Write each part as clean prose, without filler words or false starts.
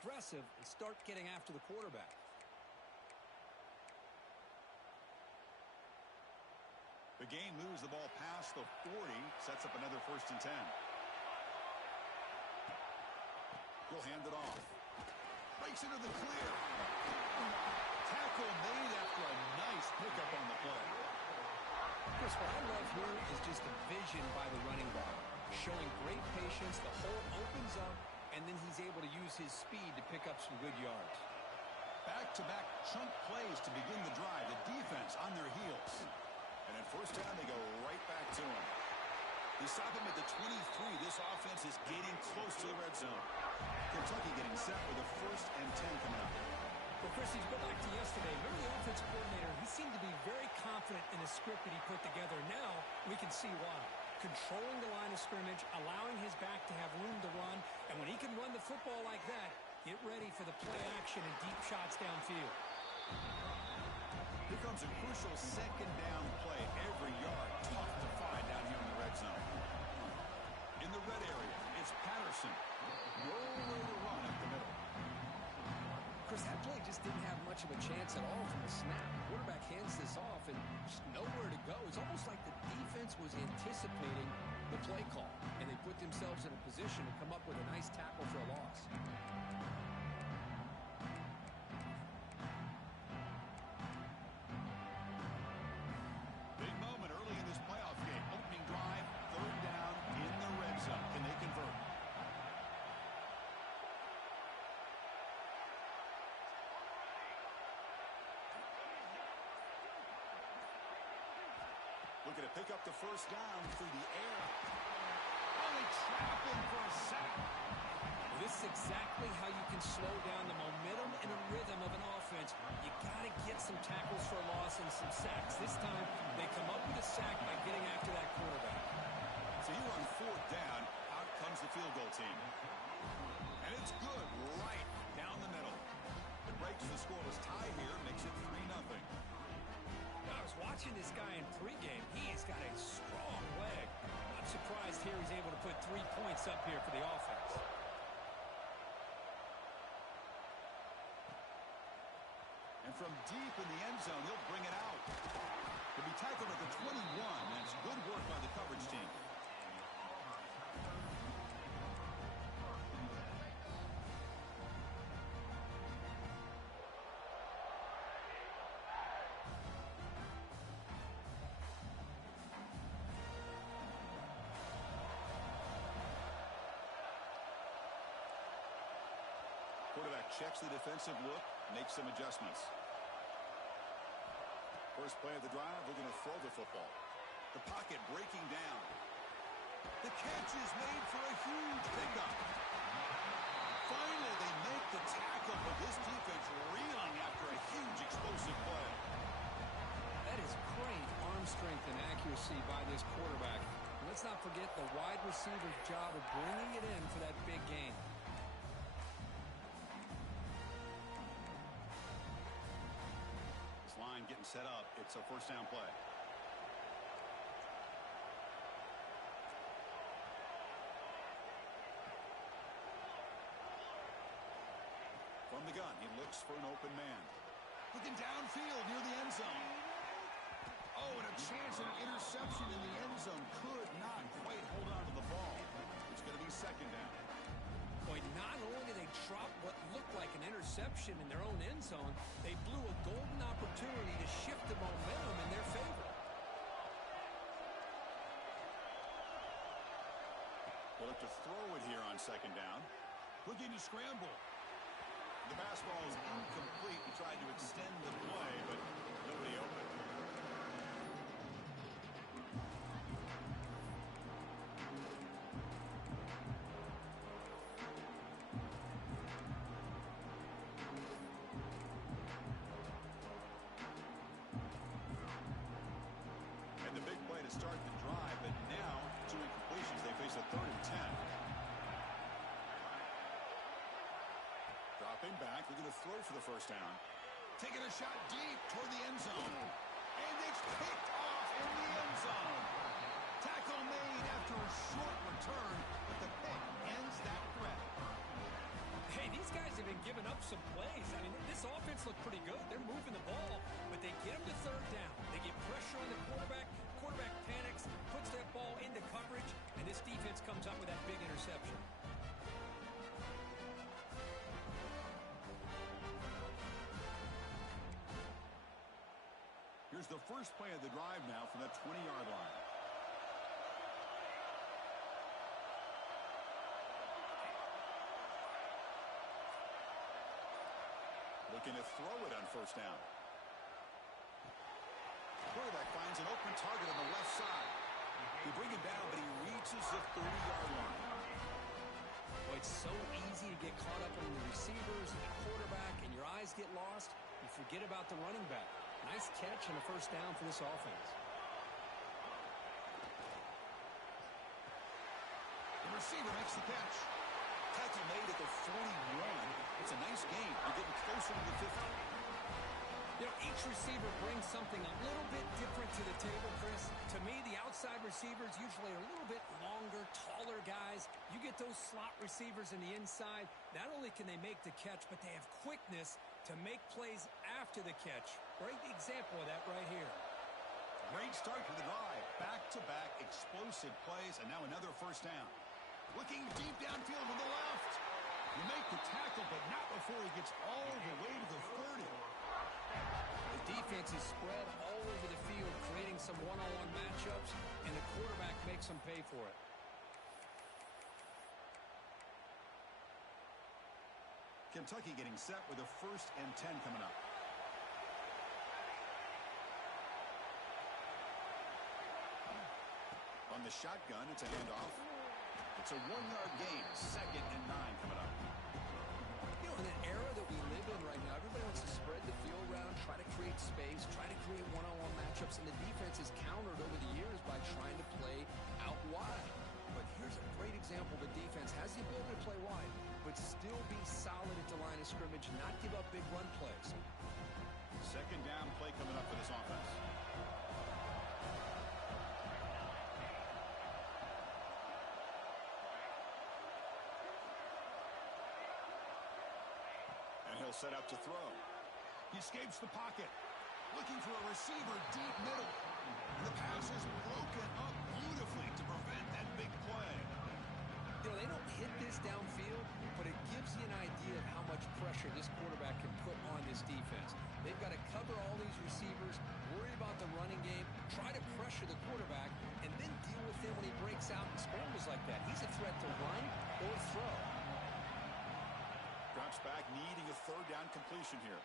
aggressive and start getting after the quarterback. The game moves the ball past the 40, sets up another 1st and 10. He'll hand it off. Breaks into the clear. Tackle made after a nice pickup on the play. Chris, what I love here is just the vision by the running back. Showing great patience, the hole opens up, and then he's able to use his speed to pick up some good yards. Back-to-back chunk plays to begin the drive. The defense on their heels. And at 1st down, they go right back to him. They stop him at the 23. This offense is getting close to the red zone. Kentucky getting set for the 1st and 10 coming up. Well, Chris, if you go back to yesterday, remember the offensive coordinator, he seemed to be very confident in the script that he put together. Now we can see why. Controlling the line of scrimmage, allowing his back to have room to run, and when he can run the football like that, get ready for the play action and deep shots downfield. Here comes a crucial 2nd down play. Every yard tough to find down here in the red zone. In the red area, it's Patterson. Nowhere to run up the middle. Chris, that play just didn't have much of a chance at all from the snap. The quarterback hands this off and just nowhere to go. It's almost like the defense was anticipating the play call, and they put themselves in a position to come up with a nice tackle for a loss. Big moment early in this playoff game. Opening drive, 3rd down in the red zone. Can they convert? Looking to pick up the 1st down through the air. Oh, they trap him for a sack. Well, this is exactly how you can slow down the momentum and a rhythm of an offense. You got to get some tackles for a loss and some sacks. This time, they come up with a sack by getting after that quarterback. So here on 4th down, out comes the field goal team. And it's good right down the middle. It breaks the scoreless tie here, makes it 3-0. I was watching this guy in pregame. He has got a strong leg. Not surprised here he's able to put 3 points up here for the offense. And from deep in the end zone, he'll bring it out. He'll be tackled at the 21. That's good work by the coverage team. Quarterback checks the defensive look, makes some adjustments. First play of the drive, they're going to throw the football. The pocket breaking down. The catch is made for a huge pickup. Finally, they make the tackle, but this defense reeling after a huge explosive play. That is great arm strength and accuracy by this quarterback. And let's not forget the wide receiver's job of bringing it in for that big gain. Line getting set up. It's a 1st down play. From the gun, he looks for an open man. Looking downfield near the end zone. Oh, and a chance at an interception in the end zone. Could not quite hold on to the ball. It's going to be 2nd down. Boy, not only did they drop what looked like an interception in their own end zone, they blew a golden opportunity to shift the momentum in their favor. They'll look to throw it here on 2nd down. Looking to scramble. The pass ball is incomplete. He tried to extend the play, but nobody open. To start the drive, but now 2 incompletions. They face a 3rd and 10. Dropping back, they're going to throw for the 1st down. Taking a shot deep toward the end zone, and it's picked off in the end zone. Tackle made after a short return, but the pick ends that threat. Hey, these guys have been giving up some plays. I mean, this offense looked pretty good. They're moving the ball, but they get them to third down. They get pressure on the quarterback. Quarterback panics, puts that ball into coverage, and this defense comes up with that big interception. Here's the first play of the drive now from the 20-yard line. Looking to throw it on first down. Quarterback finds an open target on the left side. They bring him down, but he reaches the 30-yard line. Well, it's so easy to get caught up in the receivers and the quarterback, and your eyes get lost. You forget about the running back. Nice catch and a first down for this offense. The receiver makes the catch. Tackle made at the 41. It's a nice gain. You're getting closer to the 50. You know, each receiver brings something a little bit different to the table, Chris. To me, the outside receivers usually are a little bit longer, taller guys. You get those slot receivers in the inside. Not only can they make the catch, but they have quickness to make plays after the catch. Great example of that right here. Great start to the drive. Back-to-back explosive plays, and now another first down. Looking deep downfield to the left. You make the tackle, but not before he gets all the way to the 30. The defense is spread all over the field, creating some one-on-one matchups, and the quarterback makes them pay for it. Kentucky getting set with a 1st and 10 coming up. On the shotgun, it's a handoff. It's a 1-yard gain. 2nd and 9 coming up. You know, in an era that we live in right now, everybody wants to spread the field around, try to create space, try to create one-on-one matchups, and the defense is countered over the years by trying to play out wide. But here's a great example. The defense has the ability to play wide, but still be solid at the line of scrimmage, not give up big run plays. 2nd down play coming up for this offense. And he'll set up to throw. He escapes the pocket. Looking for a receiver deep middle. And the pass is broken up beautifully to prevent that big play. You know, they don't hit this downfield, but it gives you an idea of how much pressure this quarterback can put on this defense. They've got to cover all these receivers, worry about the running game, try to pressure the quarterback, and then deal with him when he breaks out and scrambles like that. He's a threat to run or throw. Drops back, needing a 3rd down completion here.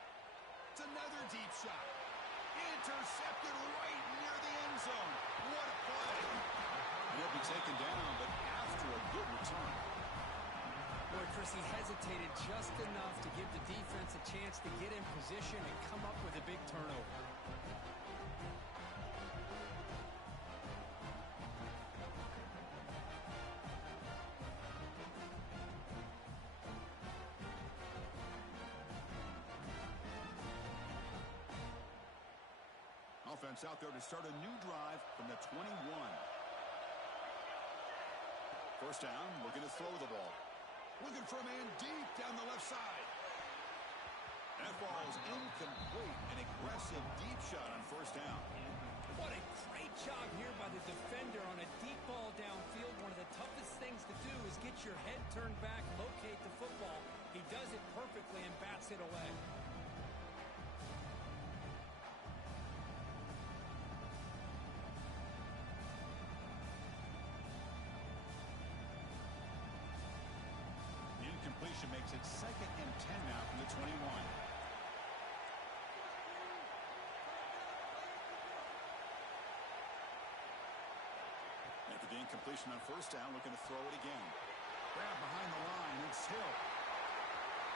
It's another deep shot. Intercepted right near the end zone. What a play. He'll be taken down, but after a good return. Boy, Chris, he hesitated just enough to give the defense a chance to get in position and come up with a big turnover. Offense out there to start a new drive from the 21. 1st down, looking to throw the ball. Looking for a man deep down the left side. That ball is incomplete. An aggressive deep shot on 1st down. What a great job here by the defender on a deep ball downfield. One of the toughest things to do is get your head turned back, locate the football. He does it perfectly and bats it away. Completion makes it 2nd and 10 now from the 21. After the incompletion on 1st down, looking to throw it again. Grab behind the line. It's Hill.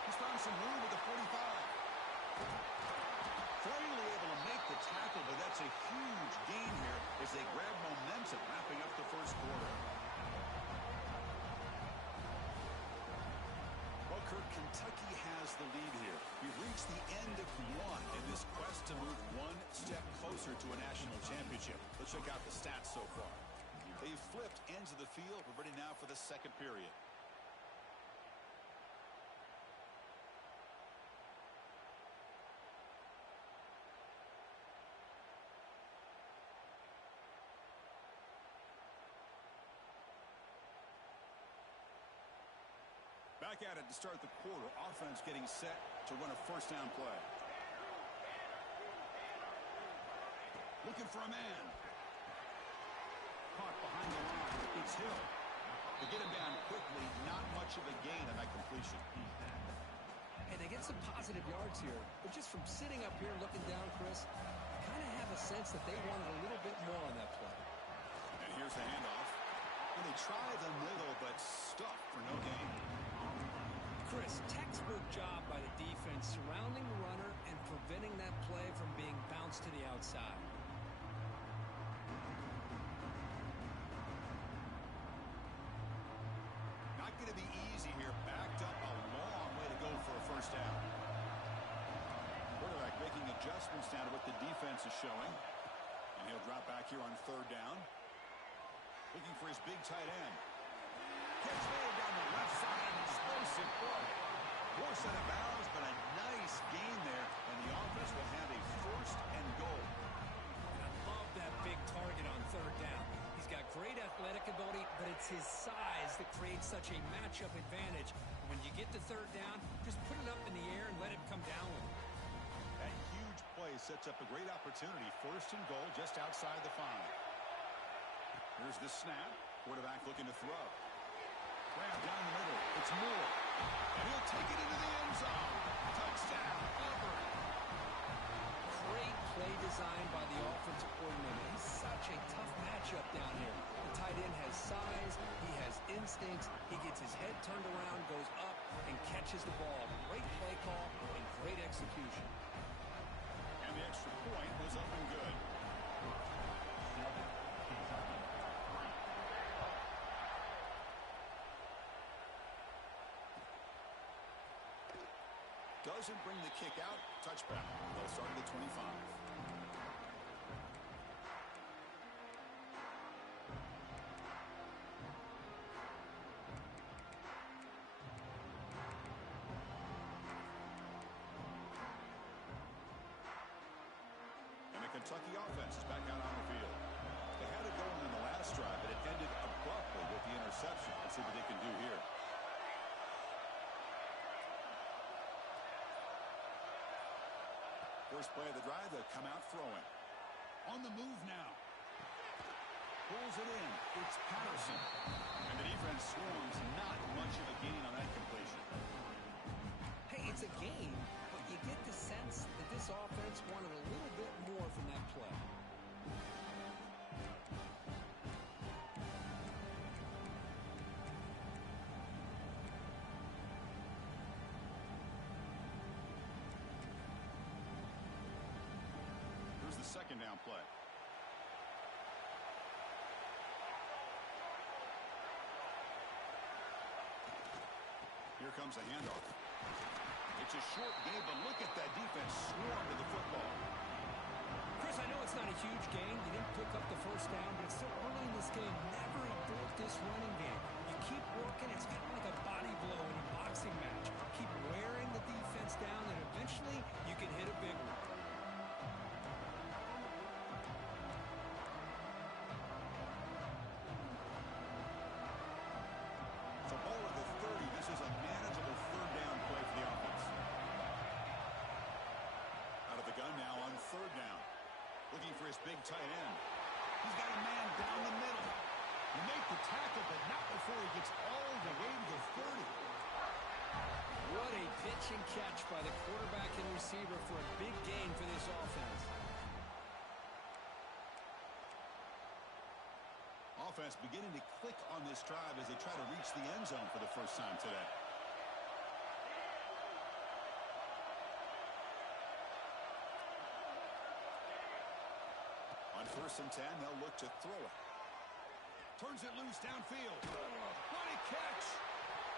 He's found some room with the 45. Finally able to make the tackle, but that's a huge gain here as they grab momentum wrapping up the 1st quarter. Kentucky has the lead here. We've reached the end of 1 in this quest to move 1 step closer to a national championship. Let's check out the stats so far. They've flipped ends of the field. We're ready now for the 2nd period. Back at it to start the quarter. Offense getting set to run a first down play. Looking for a man. Caught behind the line. It's Hill. To get him down quickly, not much of a gain on that completion. Hey, they get some positive yards here, but just from sitting up here looking down, Chris, I kind of have a sense that they wanted a little bit more on that play. And here's the handoff. And they try the middle, but stuffed for no gain. Chris, textbook job by the defense surrounding the runner and preventing that play from being bounced to the outside. Not going to be easy here. Backed up a long way to go for a first down. Quarterback making adjustments down to what the defense is showing. And he'll drop back here on third down. Looking for his big tight end. Catch made down the left side. Explosive play. Forced out of bounds, but a nice gain there. And the offense will have a first and goal. I love that big target on third down. He's got great athletic ability, but it's his size that creates such a matchup advantage. When you get to third down, just put it up in the air and let it come down with it. That huge play sets up a great opportunity. First and goal just outside the 5. Here's the snap. Quarterback looking to throw. Grab down the middle. It's Moore. And he'll take it into the end zone. Touchdown, Auburn. Great play design by the offensive coordinator. He's such a tough matchup down here. The tight end has size. He has instincts. He gets his head turned around, goes up, and catches the ball. Great play call and great execution. And the extra point was up and good. Doesn't bring the kick out. Touchback. They'll start at the 25. And the Kentucky offense is back out on the field. They had it going in the last drive, but it ended abruptly with the interception. Let's see what they can do here. First play of the drive, they'll come out throwing. On the move now. Pulls it in. It's Patterson. And the defense swarms. Not much of a gain on that completion. Hey, it's a game, but you get the sense that this offense wanted a little bit more from that play. Here's the second down play. Here comes a handoff. It's a short game, but look at that defense swarm to the football. Chris, I know it's not a huge gain. You didn't pick up the first down, but it's still early in this game. Never abort this running game. You keep working. It's kind of like a body blow in a boxing match. Keep wearing the defense down, and eventually you can hit a big one. So ball at the 30. This is a manageable third down play for the offense. Out of the gun now on third down. Looking for his big tight end. He's got a man down the middle. You make the tackle, but not before he gets all the way to the 30. What a pitch and catch by the quarterback and receiver for a big gain for this offense. Offense beginning to click on this drive as they try to reach the end zone for the first time today. On 1st and 10, they'll look to throw it. Turns it loose downfield. What a catch!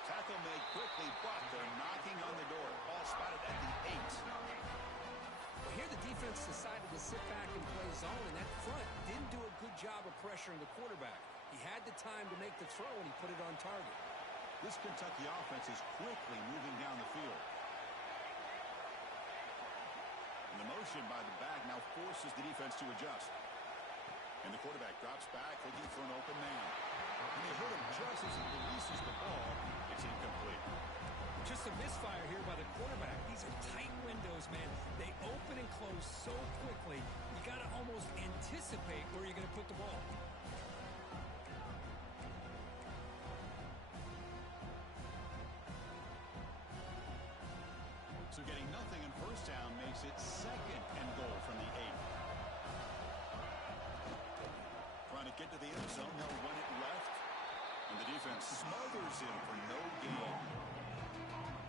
Tackle made quickly, but they're knocking on the door. Ball spotted at the 8. Well, here the defense decided to sit back and play zone, and that front didn't do a good job of pressuring the quarterback. He had the time to make the throw, and he put it on target. This Kentucky offense is quickly moving down the field. And the motion by the back now forces the defense to adjust. And the quarterback drops back, looking for an open man. And they hit him just as he releases the ball. It's incomplete. Just a misfire here by the quarterback. These are tight windows, man. They open and close so quickly, you got to almost anticipate where you're going to put the ball. So getting nothing in first down makes it second and goal from the 8. Trying to get to the end zone. They'll run it left. And the defense smothers him for no gain.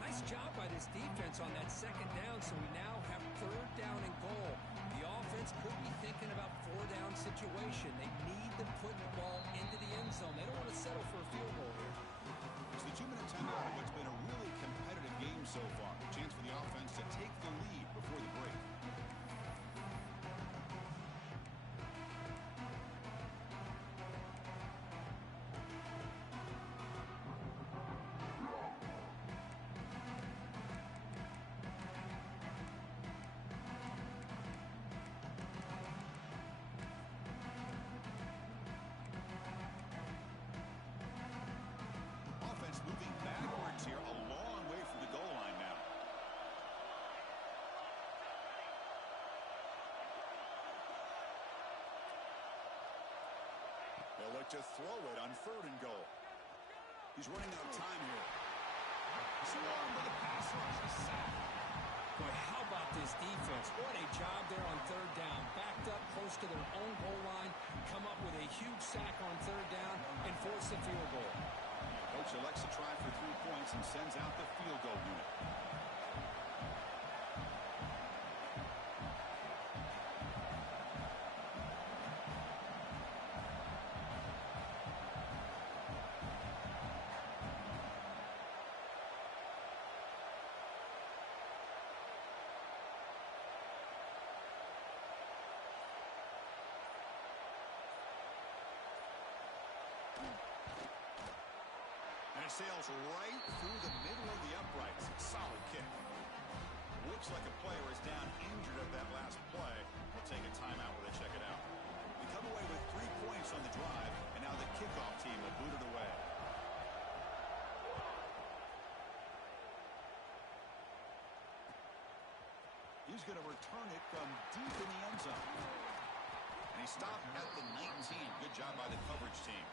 Nice job by this defense on that second down, so we now have third down and goal. The offense could be thinking about four-down situation. They need to put the ball into the end zone. They don't want to settle for a field goal here. It's the 2-minute timeout of what's been a really competitive game so far. Chance for the offense to take the lead before the break. Moving backwards here, a long way from the goal line now. They'll look to throw it on third and goal. He's running out of time here. Swarmed by the pass rush, a sack. Boy, how about this defense? What a job there on third down. Backed up close to their own goal line, come up with a huge sack on third down, and force a field goal. Coach elects to try for 3 points and sends out the field goal unit. And it sails right through the middle of the uprights. Solid kick. Looks like a player is down injured at that last play. We'll take a timeout where they check it out. We come away with 3 points on the drive, and now the kickoff team will boot it away. He's going to return it from deep in the end zone. And he stopped at the 19. Good job by the coverage team.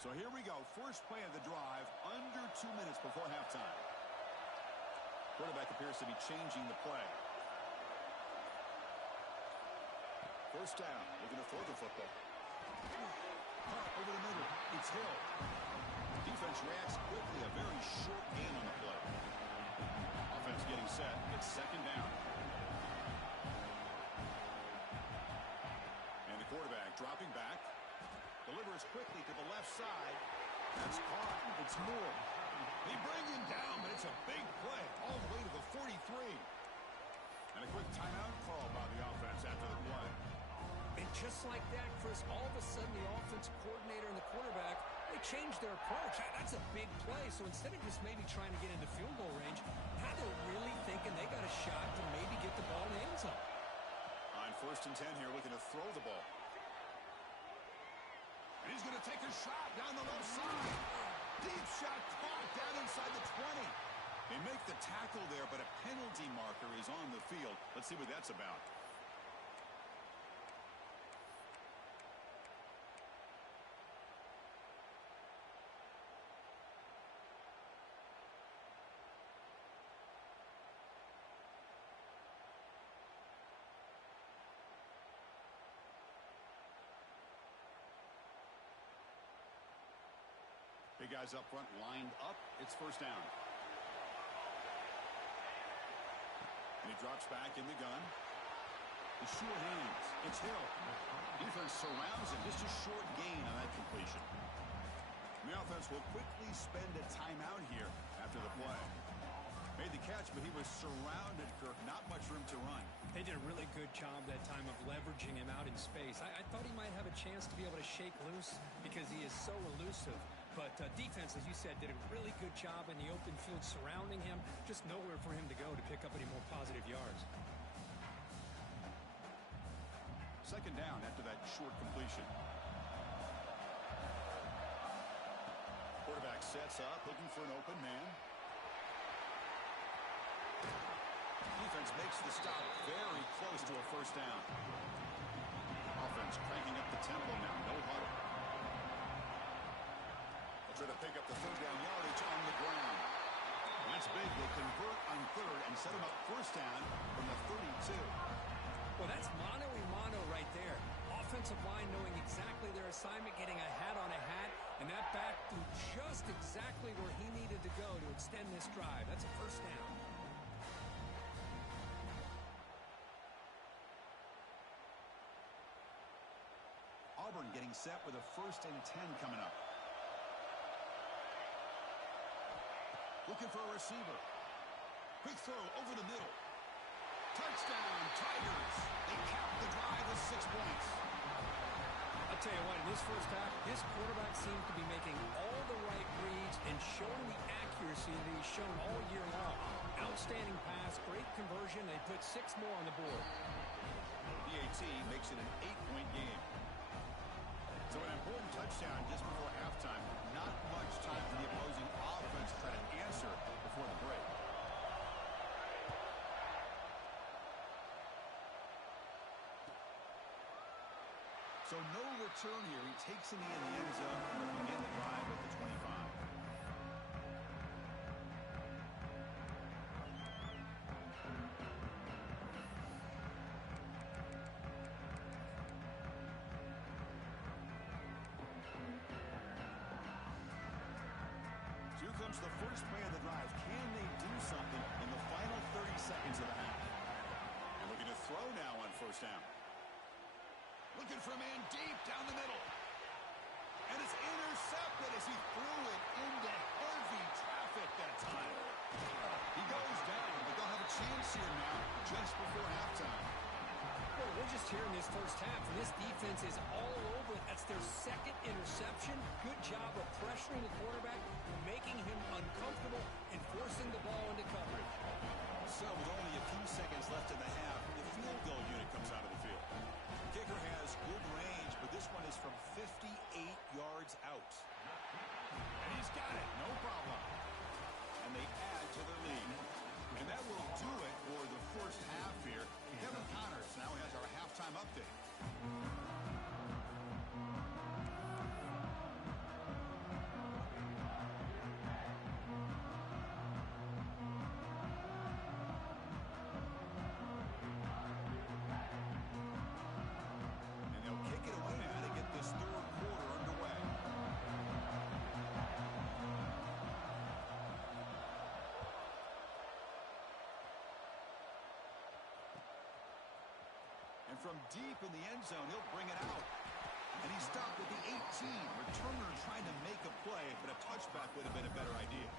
So here we go. First play of the drive, under 2 minutes before halftime. Quarterback appears to be changing the play. First down, looking to throw the football. Caught over the middle. It's Hill. Defense reacts quickly. A very short gain on the play. Offense getting set. It's second down. And the quarterback dropping back. Delivers quickly to the left side. That's caught. It's Moore. They bring him down, but it's a big play all the way to the 43. And a quick timeout call by the offense after the play. And just like that, Chris, all of a sudden the offensive coordinator and the quarterback, they changed their approach. That's a big play. So instead of just maybe trying to get into field goal range, now they're really thinking they got a shot to maybe get the ball in the end zone. On first and 10 here, looking to throw the ball. And he's going to take a shot down the left side. Deep shot caught down inside the 20. They make the tackle there, but a penalty marker is on the field. Let's see what that's about. Big guys up front lined up. It's first down. And he drops back in the gun. The short hands. It's Hill. Defense surrounds him. Just a short gain on that completion. The offense will quickly spend a timeout here after the play. Made the catch, but he was surrounded, Kirk. Not much room to run. They did a really good job that time of leveraging him out in space. I thought he might have a chance to be able to shake loose because he is so elusive. But defense, as you said, did a really good job in the open field surrounding him. Just nowhere for him to go to pick up any more positive yards. Second down after that short completion. Quarterback sets up, looking for an open man. Defense makes the stop very close to a first down. Offense cranking up the tempo now. No huddle. They'll try to pick up the third down yardage on the ground. That's big. They convert on third and set them up first down from the 32. Well, that's mano-a-mano right there. Offensive line knowing exactly their assignment, getting a hat on a hat, and that back threw just exactly where he needed to go to extend this drive. That's a first down. Auburn getting set with a 1st and 10 coming up. Looking for a receiver. Quick throw over the middle. Touchdown, Tigers. They cap the drive with 6 points. I'll tell you what, in this first half, this quarterback seems to be making all the right reads and showing the accuracy that he's shown all year long. Outstanding pass, great conversion. They put 6 more on the board. BAT makes it an 8-point game. So an important touchdown just before halftime. Not much time for the opposing offense to try to answer before the break. So no return here. He takes it in the end zone and will begin the drive at the 25. Here comes the first play of the drive. Can they do something in the final 30 seconds of the half? And looking to throw now on first down. Looking for a man deep down the middle. And it's intercepted as he threw it into heavy traffic that time. He goes down, but they'll have a chance here now just before halftime. Well, we're just here in this first half, and this defense is all over it. That's their 2nd interception. Good job of pressuring the quarterback, making him uncomfortable, and forcing the ball into coverage. So with only a few seconds left in the half, the field goal unit comes out of the field. Kicker has good range, but this one is from 58 yards out. And he's got it, no problem. And they add to their lead. And that will do it for the first half here. Kevin Connors now has our halftime update. And they'll kick it away now to get this third quarter underway. And from deep in the end zone, he'll bring it out. And he stopped at the 18. Returner trying to make a play, but a touchback would have been a better idea.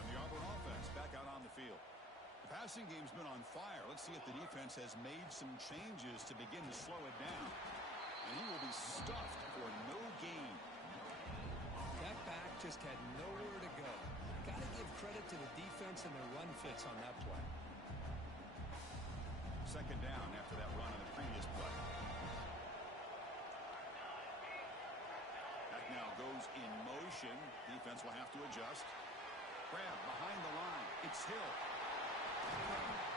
And the Auburn offense back out on the field. The passing game's been on fire. Let's see if the defense has made some changes to begin to slow it down. And he will be stuffed for no gain. That back just had nowhere to go. Got to give credit to the defense and their run fits on that play. Second down after that run on the previous play. That now goes in motion. Defense will have to adjust. Grab behind the line. It's Hill.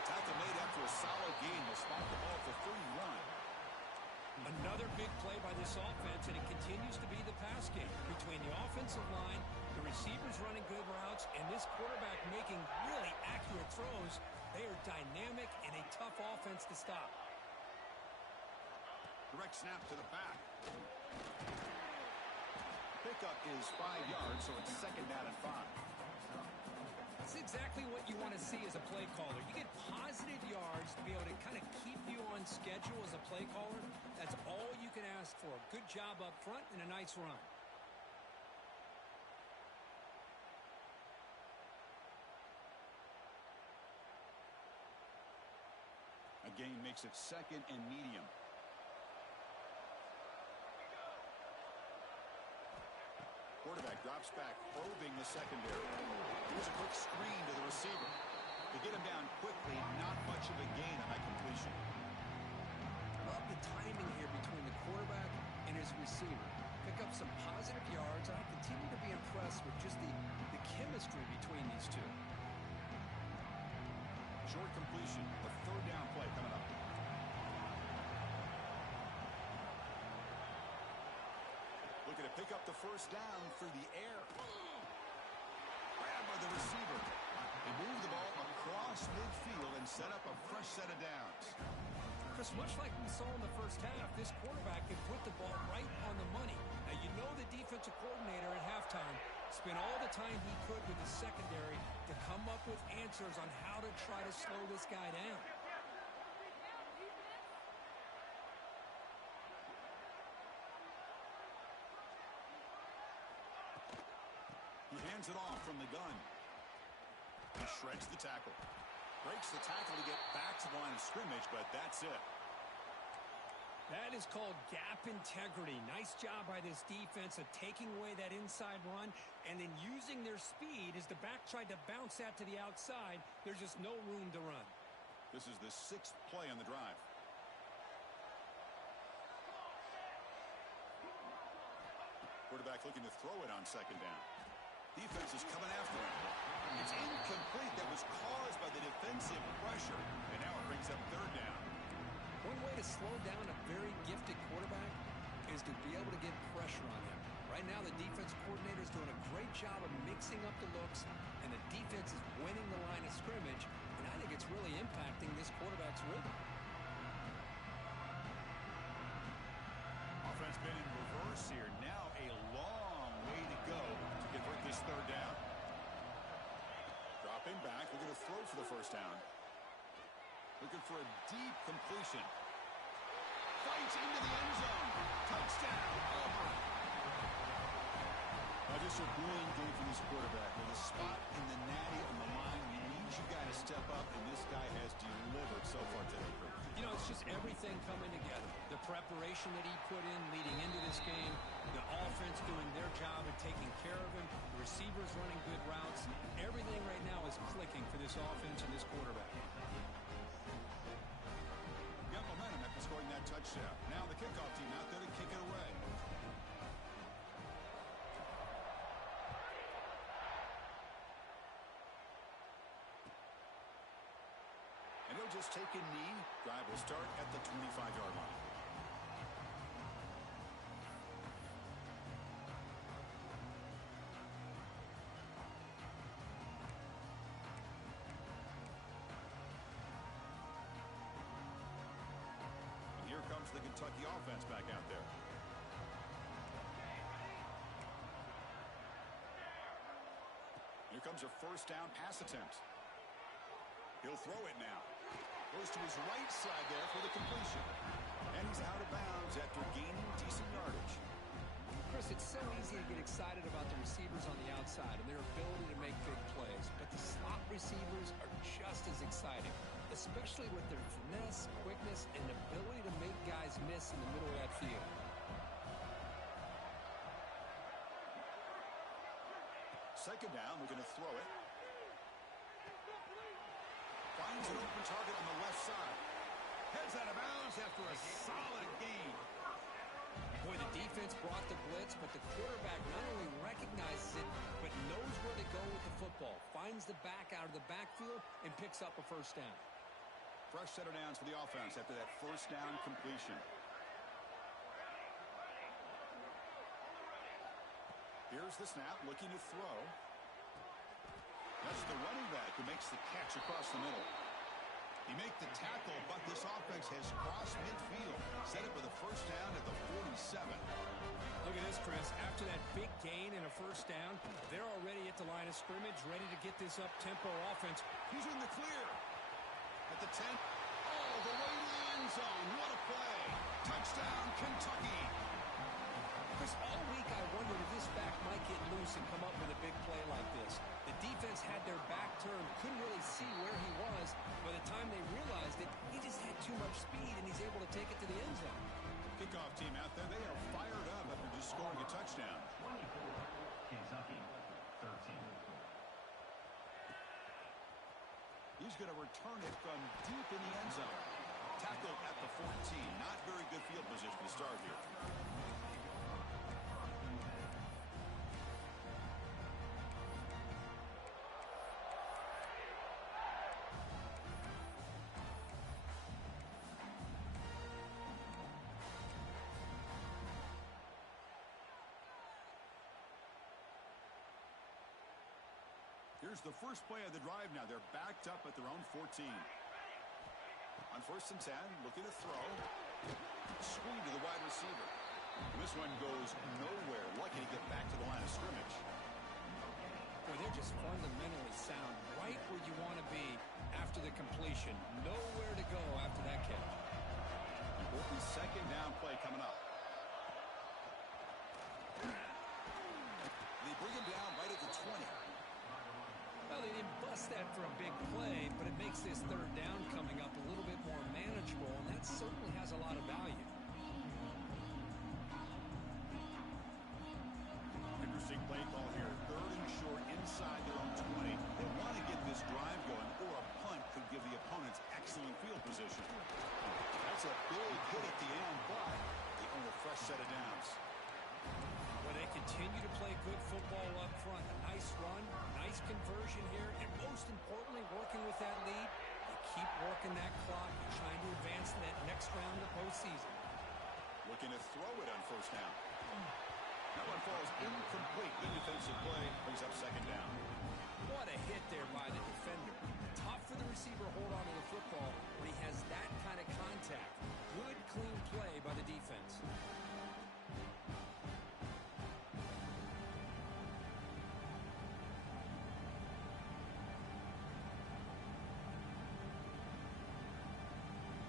Tackle made after a solid gain. Will spot the ball for 31. Another big play by this offense, and it continues to be the pass game between the offensive line, the receivers running good routes, and this quarterback making really accurate throws. They are dynamic and a tough offense to stop. Direct snap to the back. Pickup is 5 yards, so it's second down and 5. That's exactly what you want to see as a play caller. You get positive yards to be able to kind of keep you on schedule as a play caller. That's all you can ask for. Good job up front and a nice run. gain makes it 2nd and medium. Quarterback drops back, probing the secondary. Here's a quick screen to the receiver. To get him down quickly, not much of a gain on that completion. Love the timing here between the quarterback and his receiver. Pick up some positive yards, and I continue to be impressed with just the chemistry between these two. Short completion, the 3rd down play coming up. Looking to pick up the 1st down through the air. Grabbed by the receiver. They move the ball across midfield and set up a fresh set of downs. Chris, much like we saw in the 1st half, this quarterback can put the ball right on the money. Now, you know the defensive coordinator at halftime spent all the time he could with the secondary to come up with answers on how to try to slow this guy down. He hands it off from the gun. He shreds the tackle. Breaks the tackle to get back to the line of scrimmage, but that's it. That is called gap integrity. Nice job by this defense of taking away that inside run and then using their speed as the back tried to bounce that to the outside. There's just no room to run. This is the 6th play on the drive. Quarterback looking to throw it on 2nd down. Defense is coming after him. It's incomplete. That was caused by the defensive pressure. And now it brings up 3rd down. One way to slow down a very gifted quarterback is to be able to get pressure on him. Right now, the defense coordinator is doing a great job of mixing up the looks, and the defense is winning the line of scrimmage, and I think it's really impacting this quarterback's rhythm. Offense been in reverse here. Now a long way to go to convert this 3rd down. Dropping back, we're going to throw for the 1st down. Looking for a deep completion. Fights into the end zone. Touchdown, Auburn. Just a brilliant game for this quarterback. With a spot in the natty on the line, you need your guy to step up, and this guy has delivered so far today. You know, it's just everything coming together. The preparation that he put in leading into this game, the offense doing their job of taking care of him, the receivers running good routes. Everything right now is clicking for this offense and this quarterback. Got momentum after scoring that touchdown. Now the kickoff team out there to kick it away. And he'll just take a knee. Drive will start at the 25-yard line. Here comes the Kentucky offense back out there. Here comes a 1st down pass attempt. He'll throw it now. Goes to his right side there for the completion. And he's out of bounds after gaining decent yardage. Chris, it's so easy to get excited about the receivers on the outside and their ability to make big plays. But the slot receivers are just as exciting, especially with their finesse, quickness, and ability to make guys miss in the middle of that field. Second down, we're going to throw it. Finds an open target on the left side. Heads out of bounds after a solid gain. Boy, the defense brought the blitz, but the quarterback not only recognizes it, but knows where to go with the football. Finds the back out of the backfield and picks up a 1st down. Fresh set of downs for the offense after that 1st down completion. Here's the snap, looking to throw. That's the running back who makes the catch across the middle. He made the tackle, but this offense has crossed midfield. Set up with a 1st down at the 47. Look at this, Chris. After that big gain and a 1st down, they're already at the line of scrimmage, ready to get this up-tempo offense. He's in the clear. At the 10. All the way to the end zone. What a play. Touchdown, Kentucky. Chris, all week I wondered if this back might get loose and come up with a big play like this. The defense had their back turned, couldn't really see where he was. By the time they realized it, he just had too take it to the end zone. Kickoff team out there, they are fired up after just scoring a touchdown. 24, Kentucky, 13. He's going to return it from deep in the end zone. Tackled at the 14. Not very good field position to start here. Here's the first play of the drive now. They're backed up at their own 14. On 1st and 10, looking to throw. Screen to the wide receiver. And this one goes nowhere. Lucky to get back to the line of scrimmage. Boy, they're just fundamentally sound right where you want to be after the completion. Nowhere to go after that catch. Important 2nd down play coming up. They bring him down right at the 20. Well, they didn't bust that for a big play, but it makes this 3rd down coming up a little bit more manageable, and that certainly has a lot of value. Interesting play call here. 3rd and short inside their own 20. They want to get this drive going, or a punt could give the opponents excellent field position. That's a big hit at the end, but they own a fresh set of downs. Well, they continue to play good football up front. A nice run, nice conversion here, and most importantly, working with that lead, they keep working that clock and trying to advance in that next round of the postseason. Looking to throw it on 1st down. That one falls incomplete. Good defensive play. Brings up 2nd down. What a hit there by the defender. Tough for the receiver to hold on to the football when he has that kind of contact. Good, clean play by the defense.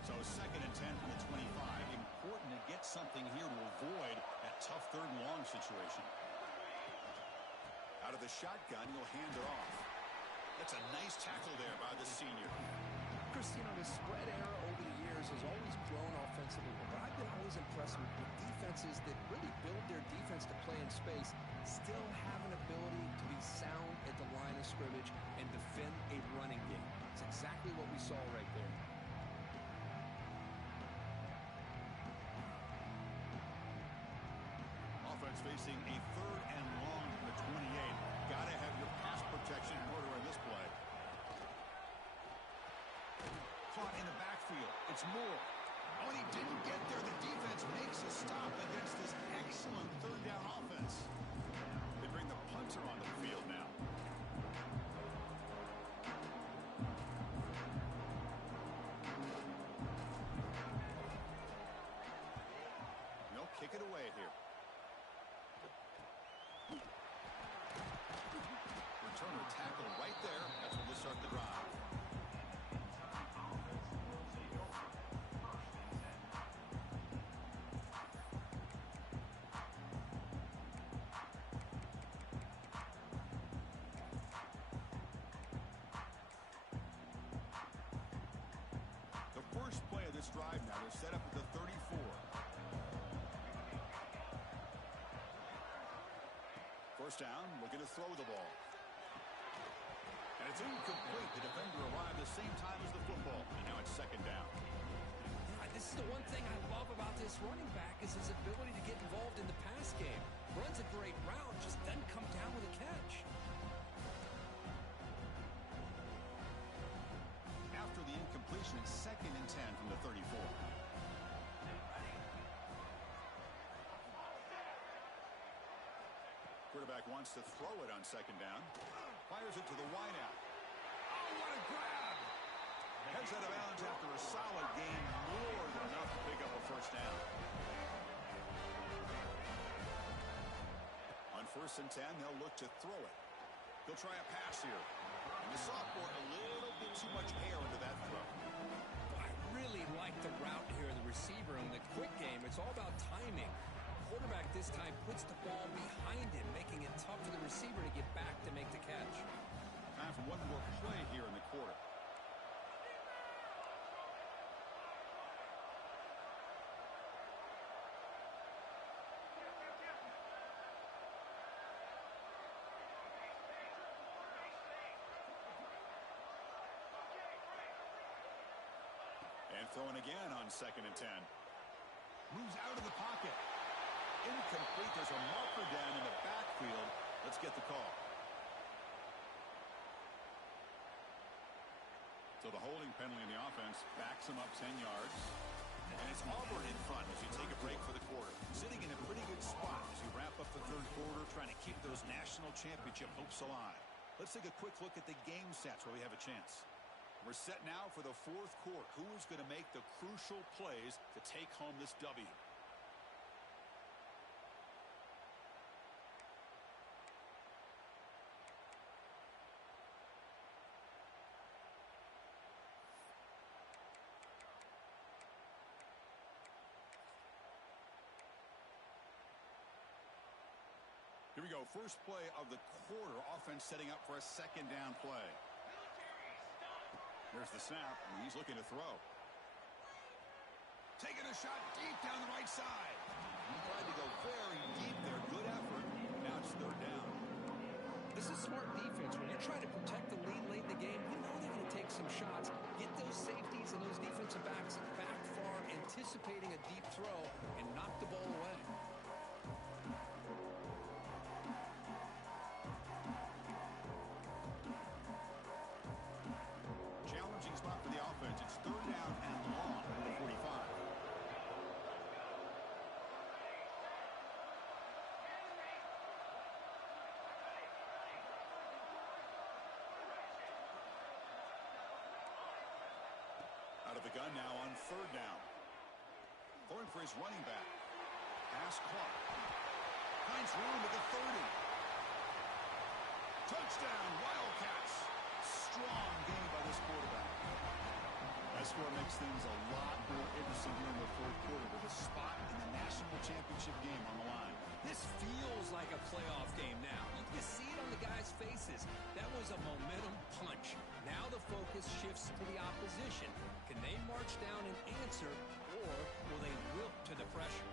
So 2nd and 10 from the 25. Important to get something here to avoid that tough 3rd and long situation. Out of the shotgun, he'll hand it off. That's a nice tackle there by the senior. Chris, you know, the spread era over the years has always grown offensively, but I've been always impressed with defenses that really build their defense to play in space, still have an ability to be sound at the line of scrimmage and defend a running game. It's exactly what we saw right there. Offense facing a 3rd and long from the 28. Got to have your pass protection in order in this play. Caught in the backfield. It's Moore. Oh, and he didn't get there. The defense makes a stop against this excellent 3rd down offense. They bring the punter onto the field now. They'll kick it away here. Returner tackle right there. That's when they start the drive. The first play of this drive now, they're set up at the 34. 1st down, looking to throw the ball. And it's incomplete. The defender arrived the same time as the football. And now it's 2nd down. This is the one thing I love about this running back is his ability to get involved in the pass game. Runs a great route, just doesn't come down with a catch. After the incompletion, it's 2nd and 10 from the 34. Quarterback wants to throw it on 2nd down. Fires it to the wideout. Oh, what a grab! Heads out of bounds after a solid gain. More than enough to pick up a 1st down. On 1st and 10, they'll look to throw it. He'll try a pass here. And the sophomore, a little bit too much air into that throw. I really like the route here, the receiver. In the quick game, it's all about timing. Quarterback this time puts the ball behind him, making it tough for the receiver to get back to make the catch. Time for one more play here in the quarter. And throwing again on 2nd and 10. Moves out of the pocket. Incomplete. There's a marker down in the backfield. Let's get the call. So the holding penalty in the offense backs him up 10 yards. And it's Auburn in front as you take a break for the quarter. Sitting in a pretty good spot as you wrap up the 3rd quarter, trying to keep those national championship hopes alive. Let's take a quick look at the game stats where we have a chance. We're set now for the 4th quarter. Who is going to make the crucial plays to take home this W? Here we go. First play of the quarter. Offense setting up for a 2nd down play. There's the snap, and he's looking to throw. Taking a shot deep down the right side. Tried to go very deep there. Good effort. Now it's 3rd down. This is smart defense. When you're trying to protect the lead late in the game, you know they're going to take some shots. Get those safeties and those defensive backs back far, anticipating a deep throw, and knock the ball away. Spot for the offense. It's 3rd down and long at the 45. Out of the gun now on 3rd down. Throwing for his running back. Pass Clark. Finds room at the 30. Touchdown, Wildcats. Strong game by this quarterback. That score makes things a lot more interesting here in the 4th quarter with a spot in the national championship game on the line. This feels like a playoff game now. You can see it on the guys' faces. That was a momentum punch. Now the focus shifts to the opposition. Can they march down and answer, or will they wilt to the pressure?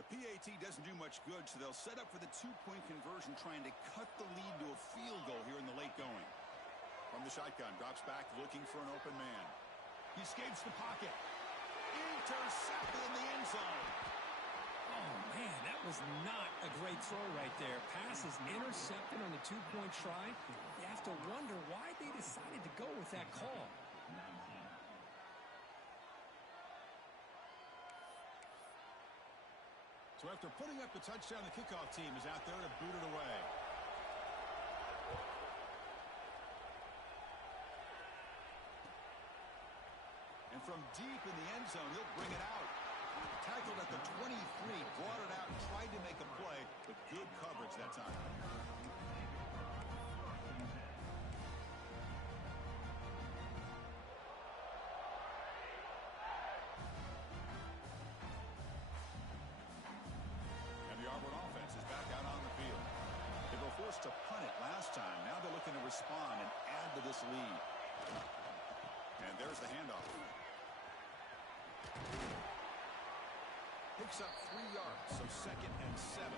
The PAT doesn't do much good, so they'll set up for the 2-point conversion, trying to cut the lead to a field goal here in the late going. From the shotgun, drops back, looking for an open man. He escapes the pocket. Intercepted in the end zone. Oh, man, that was not a great throw right there. Pass is intercepted on the 2-point try. You have to wonder why they decided to go with that call. So after putting up the touchdown, the kickoff team is out there to boot it away. And from deep in the end zone, he'll bring it out. Tackled at the 23, brought it out, tried to make a play, but good coverage that time. Forced to punt it last time. Now they're looking to respond and add to this lead. And there's the handoff. Picks up 3 yards, so 2nd and 7.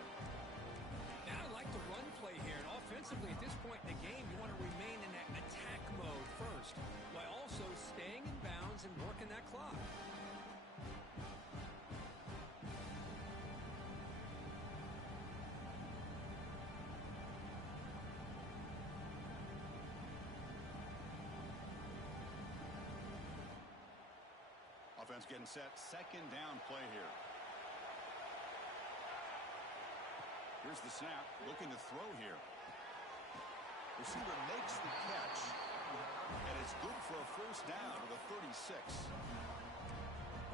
Now I like the run play here, and offensively at this point in the game, you want to remain in that attack mode first, while also staying in bounds and working that clock. Offense getting set. 2nd down play here. Here's the snap. Looking to throw here. Receiver makes the catch. And it's good for a 1st down to the 36.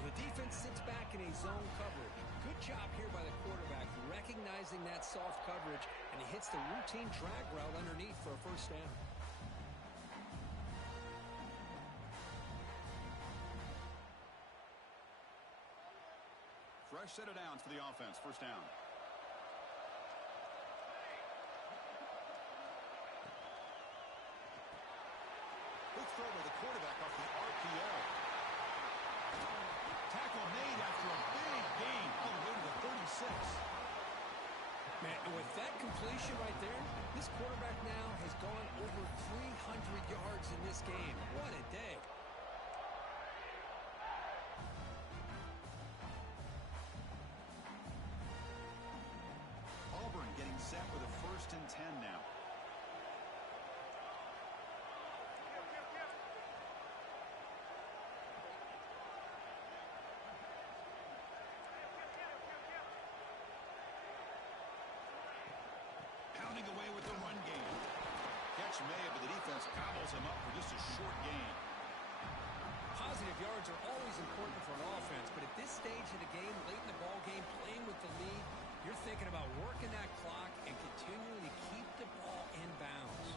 Well, the defense sits back in a zone coverage. Good job here by the quarterback, recognizing that soft coverage, and he hits the routine drag route underneath for a 1st down. Fresh set of downs for the offense. 1st down. Quick throw by the quarterback off the RPO. that completion right there, this quarterback now has gone over 300 yards in this game. What a day. Auburn getting set with a 1st and 10 now. Pounding away with the run game. Catch may, but the defense gobbles him up for just a short gain. Positive yards are always important for an offense, but at this stage of the game, late in the ball game, playing with the lead, you're thinking about working that clock and continuing to keep the ball in bounds.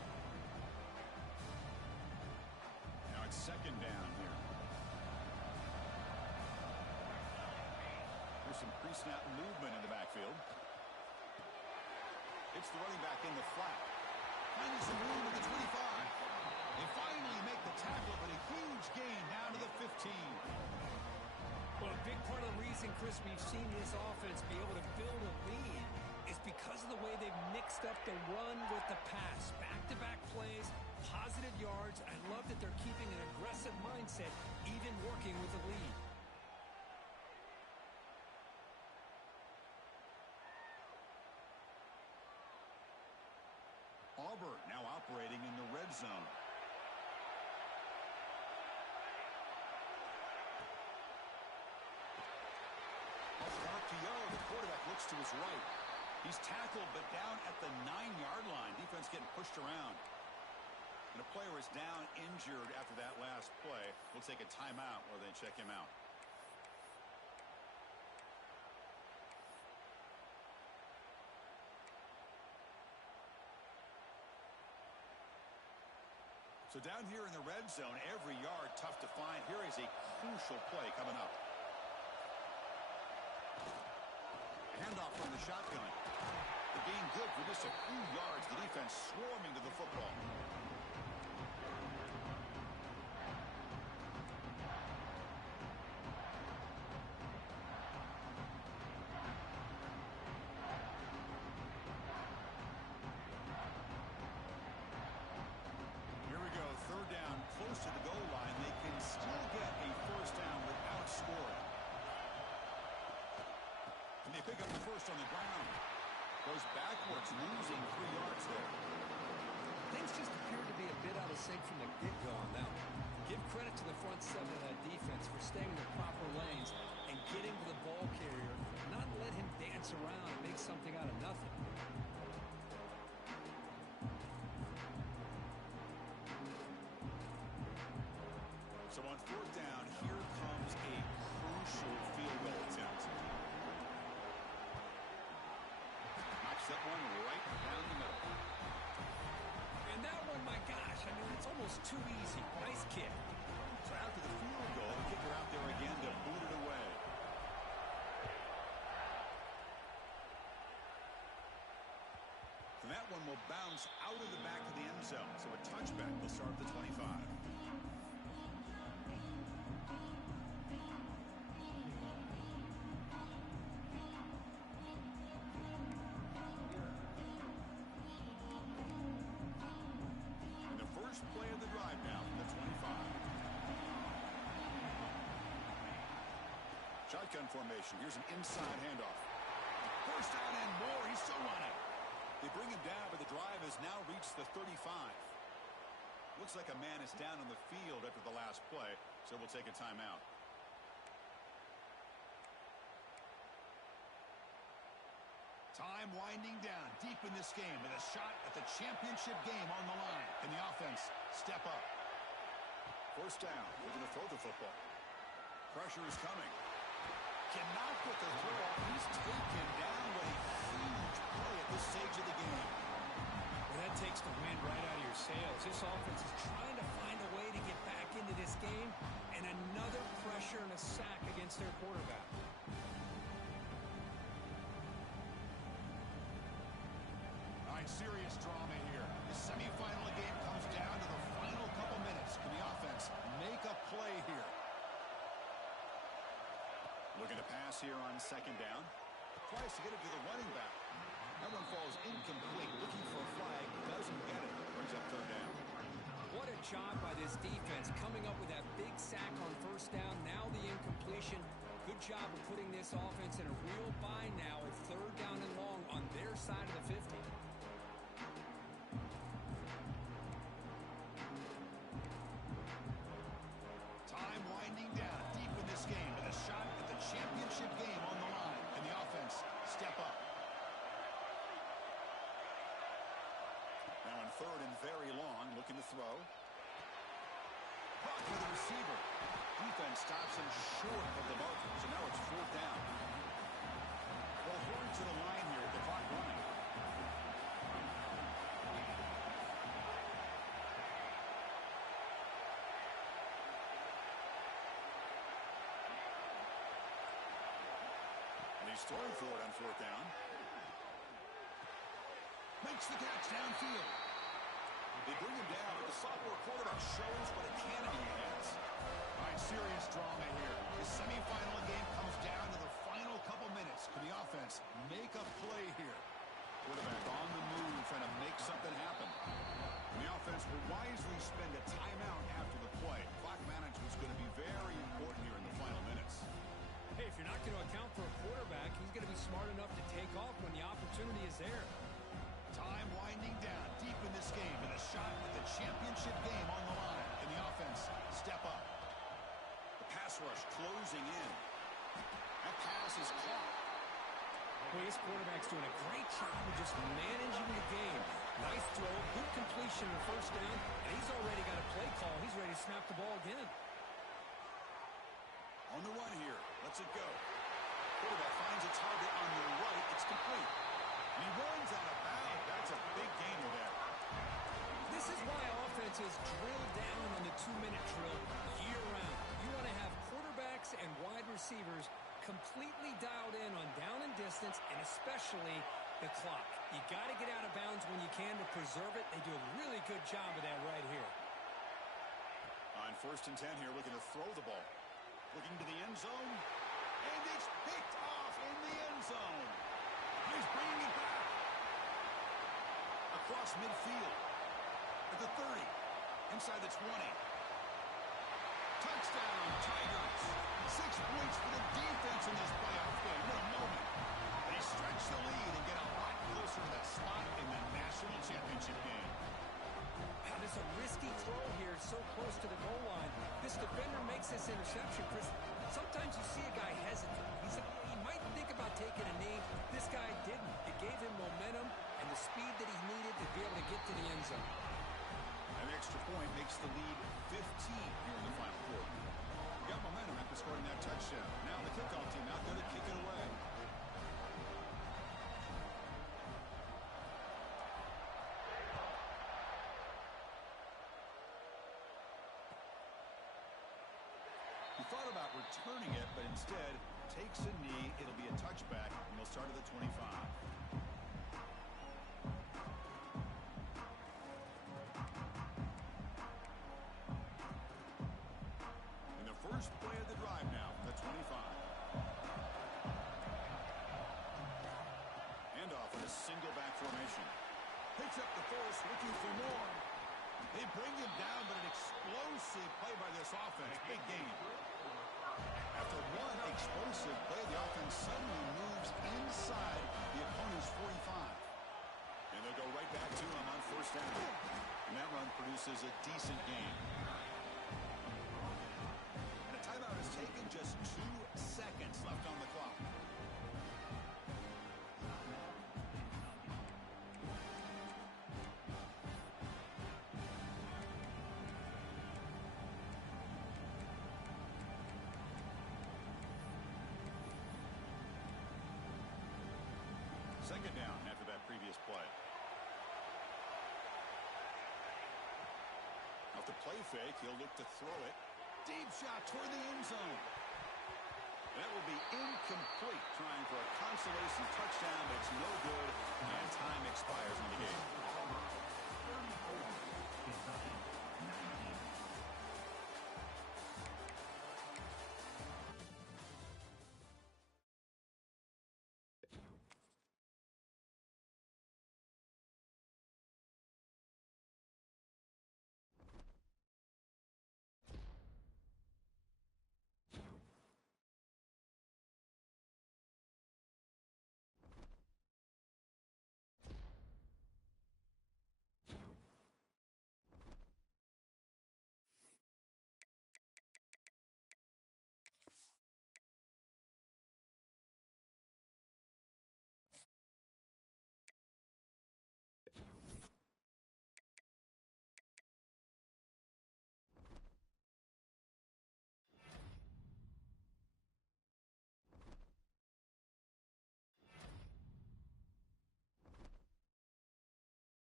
Now it's 2nd down here. There's some pre-snap movement in the backfield. It's the running back in the flat. Finding some room at the 25. They finally make the tackle, but a huge gain down to the 15. Well, a big part of the reason, Chris, we've seen this offense be able to build a lead is because of the way they've mixed up the run with the pass. Back-to-back plays, positive yards. I love that they're keeping an aggressive mindset, even working with the lead. Auburn now operating in the red zone. The quarterback looks to his right. He's tackled, but down at the 9-yard line. Defense getting pushed around. And a player is down injured after that last play. We'll take a timeout while they check him out. So down here in the red zone, every yard tough to find. Here is a crucial play coming up. Handoff from the shotgun. The gain good for just a few yards. The defense swarming to the football. Here we go. 3rd down, close to the goal line. They can still get a 1st down without scoring. And they pick up the 1st on the ground. Goes backwards, losing 3 yards there. Things just appear to be a bit out of sync from the get-go on that one. Give credit to the front 7 of that defense for staying in the proper lanes and getting to the ball carrier, not let him dance around and make something out of nothing. So on 4th down, here comes a crucial field goal attempt. Knocks that one right down the middle. And that one, my gosh, I mean, it's almost too easy. Nice kick. So after the field goal, the kicker out there again to boot it away. And that one will bounce out of the back of the end zone. So a touchback will start at the 25. Play of the drive now from the 25. Shotgun formation. Here's an inside handoff. 1st down and more. He's still running. They bring him down, but the drive has now reached the 35. Looks like a man is down on the field after the last play, so we'll take a timeout. Time winding down deep in this game with a shot at the championship game on the line. Can the offense step up? 1st down. They're going to throw the football. Pressure is coming. Cannot get the throw off. He's taken down with a huge play at this stage of the game. Well, that takes the wind right out of your sails. This offense is trying to find a way to get back into this game, and another pressure and a sack against their quarterback. Serious drama here. The semifinal game comes down to the final couple minutes. Can the offense make a play here? Looking to pass here on 2nd down. Tries to get it to the running back. That one falls incomplete. Looking for a flag. Doesn't get it. Brings up third down. What a job by this defense coming up with that big sack on first down. Now the incompletion. Good job of putting this offense in a real bind now at third down and long on their side of the 50. Time winding down deep in this game with a shot at the championship game on the line. And the offense step up. Now on third and very long, looking to throw. Blocked by the receiver. Defense stops him short of the mark, so now it's fourth down. Well, Horn to the line here with the clock running. And he's throwing for it on fourth down. Makes the catch downfield. They bring him down, but the sophomore quarterback shows what a cannon he has. All right, serious drama here. The semifinal game comes down to the final couple minutes. Can the offense make a play here? Quarterback on the move, trying to make something happen. And the offense will wisely spend a timeout after the play. Clock management is going to be very important here in the final minutes. Hey, if you're not going to account for a quarterback, he's going to be smart enough to take off when the opportunity is there. Time winding down deep in this game with a shot at the championship game on the line. And the offense step up. The pass rush closing in. That pass is caught. Well, his quarterback's doing a great job of just managing the game. Nice throw, good completion on first down, and he's already got a play call. He's ready to snap the ball again. On the run here. Lets it go. Quarterback finds a target on the right. It's complete. And he runs out of bounds. That's a big gainer there. This is why offenses drill down on the 2-minute drill year-round. You want to have quarterbacks and wide receivers completely dialed in on down and distance, and especially the clock. You got to get out of bounds when you can to preserve it. They do a really good job of that right here. On first and 10 here, looking to throw the ball. Looking to the end zone. And it's picked off in the end zone. He's bringing it back. Across midfield. At the 30. Inside the 20. Touchdown, Tigers. 6 points for the defense in this playoff game. What a moment. They stretch the lead and get a lot closer to that spot in the national championship game. Now, this is a risky throw here, so close to the goal line. This defender makes this interception, Chris. Sometimes you see a guy hesitant. He might think about taking a knee. This guy didn't. It gave him momentum and the speed that he needed to be able to get to the end zone. An extra point makes the lead 15 here in the final quarter. Got momentum after scoring that touchdown. Now the kickoff team out there to kick it away. He thought about returning it, but instead takes a knee. It'll be a touchback, and they'll start at the 25. In the first play of the drive now, the 25. Handoff in a single back formation. Picks up the force, looking for more. They bring him down, but an explosive play by this offense. Big game. After one explosive play, the offense suddenly moves inside the opponent's 45. And they'll go right back to him on first down. And that run produces a decent gain. And a timeout is taken, just 2 seconds left on the clock. Second down after that previous play. Off the play fake, he'll look to throw it. Deep shot toward the end zone. That will be incomplete, trying for a consolation touchdown, but it's no good, and time expires in the game.